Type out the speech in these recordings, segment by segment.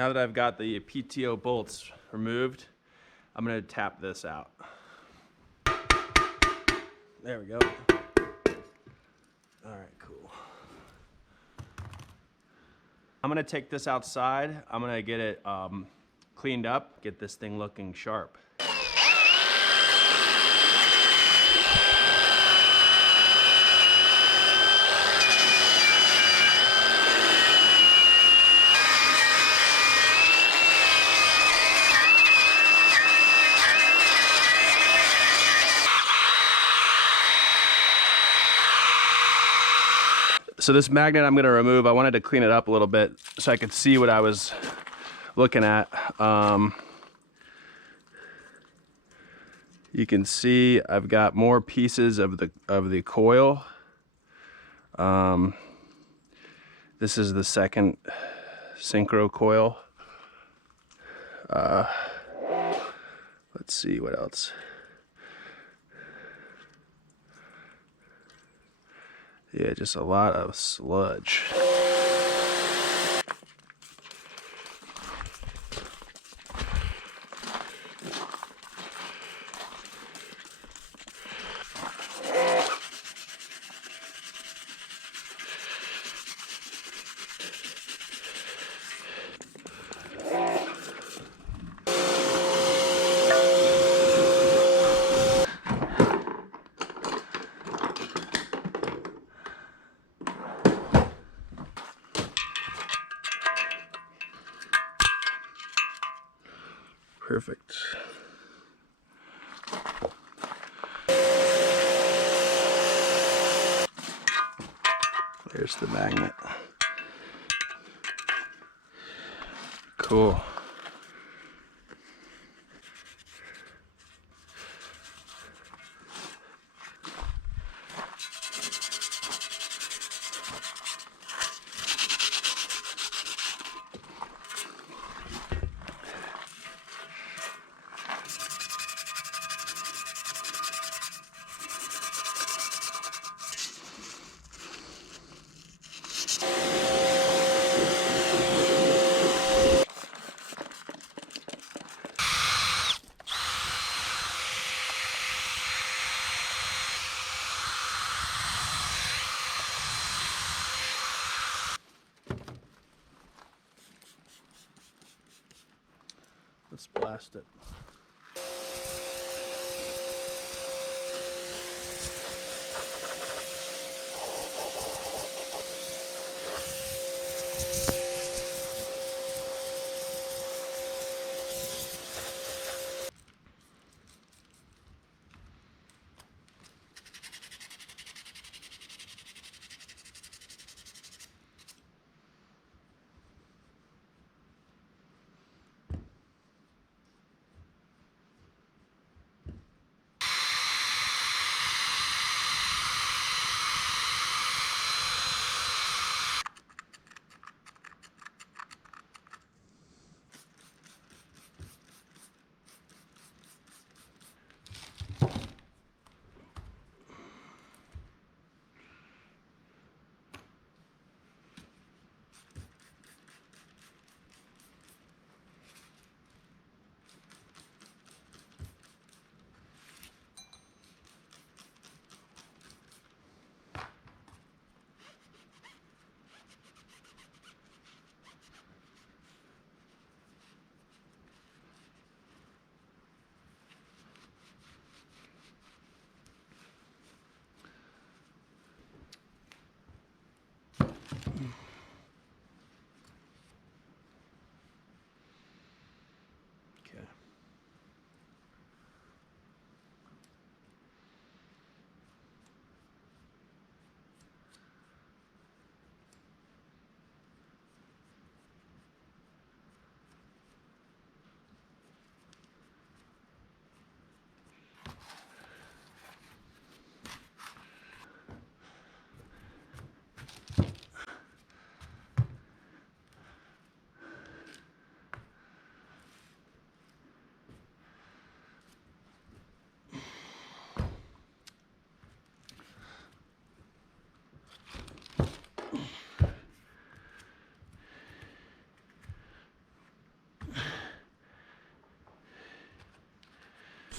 Now that I've got the PTO bolts removed, I'm gonna tap this out. There we go. All right, cool. I'm gonna take this outside. I'm gonna get it cleaned up, get this thing looking sharp. So this magnet I'm gonna remove, I wanted to clean it up a little bit so I could see what I was looking at. You can see I've got more pieces of the coil. This is the second synchro coil. Let's see what else. Yeah, just a lot of sludge. Perfect. There's the magnet. Cool. Let's blast it.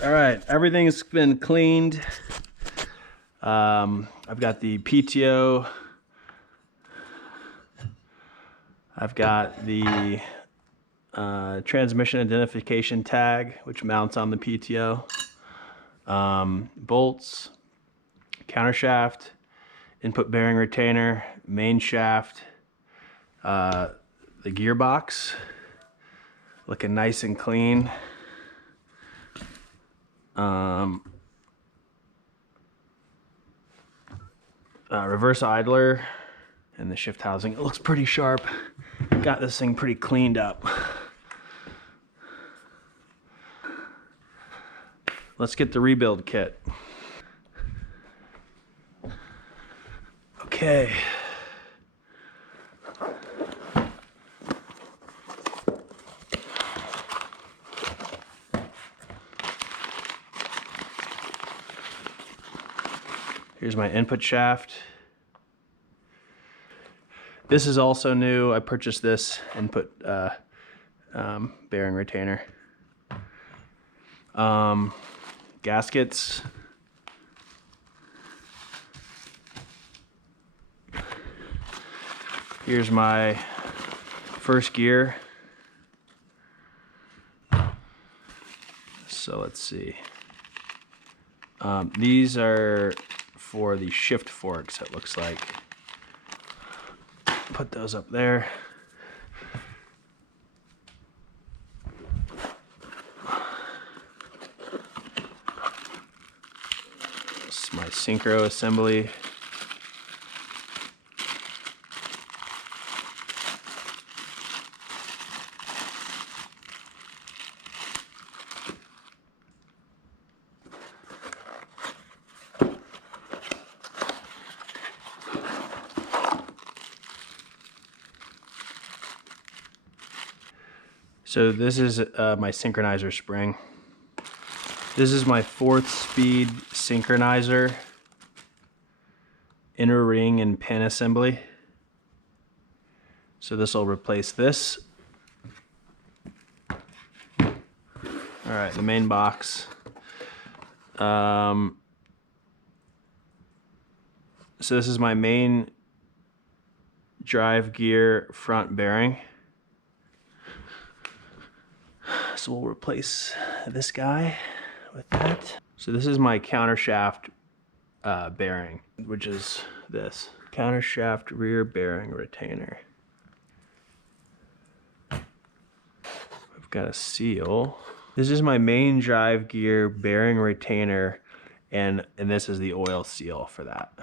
All right, everything's been cleaned. I've got the PTO. I've got the transmission identification tag, which mounts on the PTO. Bolts, countershaft, input bearing retainer, main shaft, the gearbox, looking nice and clean. Reverse idler and the shift housing. It looks pretty sharp. Got this thing pretty cleaned up. Let's get the rebuild kit. Okay. Here's my input shaft. This is also new. I purchased this input bearing retainer. Gaskets. Here's my first gear. So let's see. These are for the shift forks, it looks like. Put those up there. This is my synchro assembly. So this is my synchronizer spring. This is my 4th speed synchronizer, inner ring and pin assembly. So this will replace this. All right, the main box. So this is my main drive gear front bearing. So we'll replace this guy with that. So this is my countershaft bearing, which is this. Countershaft rear bearing retainer. I've got a seal. This is my main drive gear bearing retainer, and this is the oil seal for that.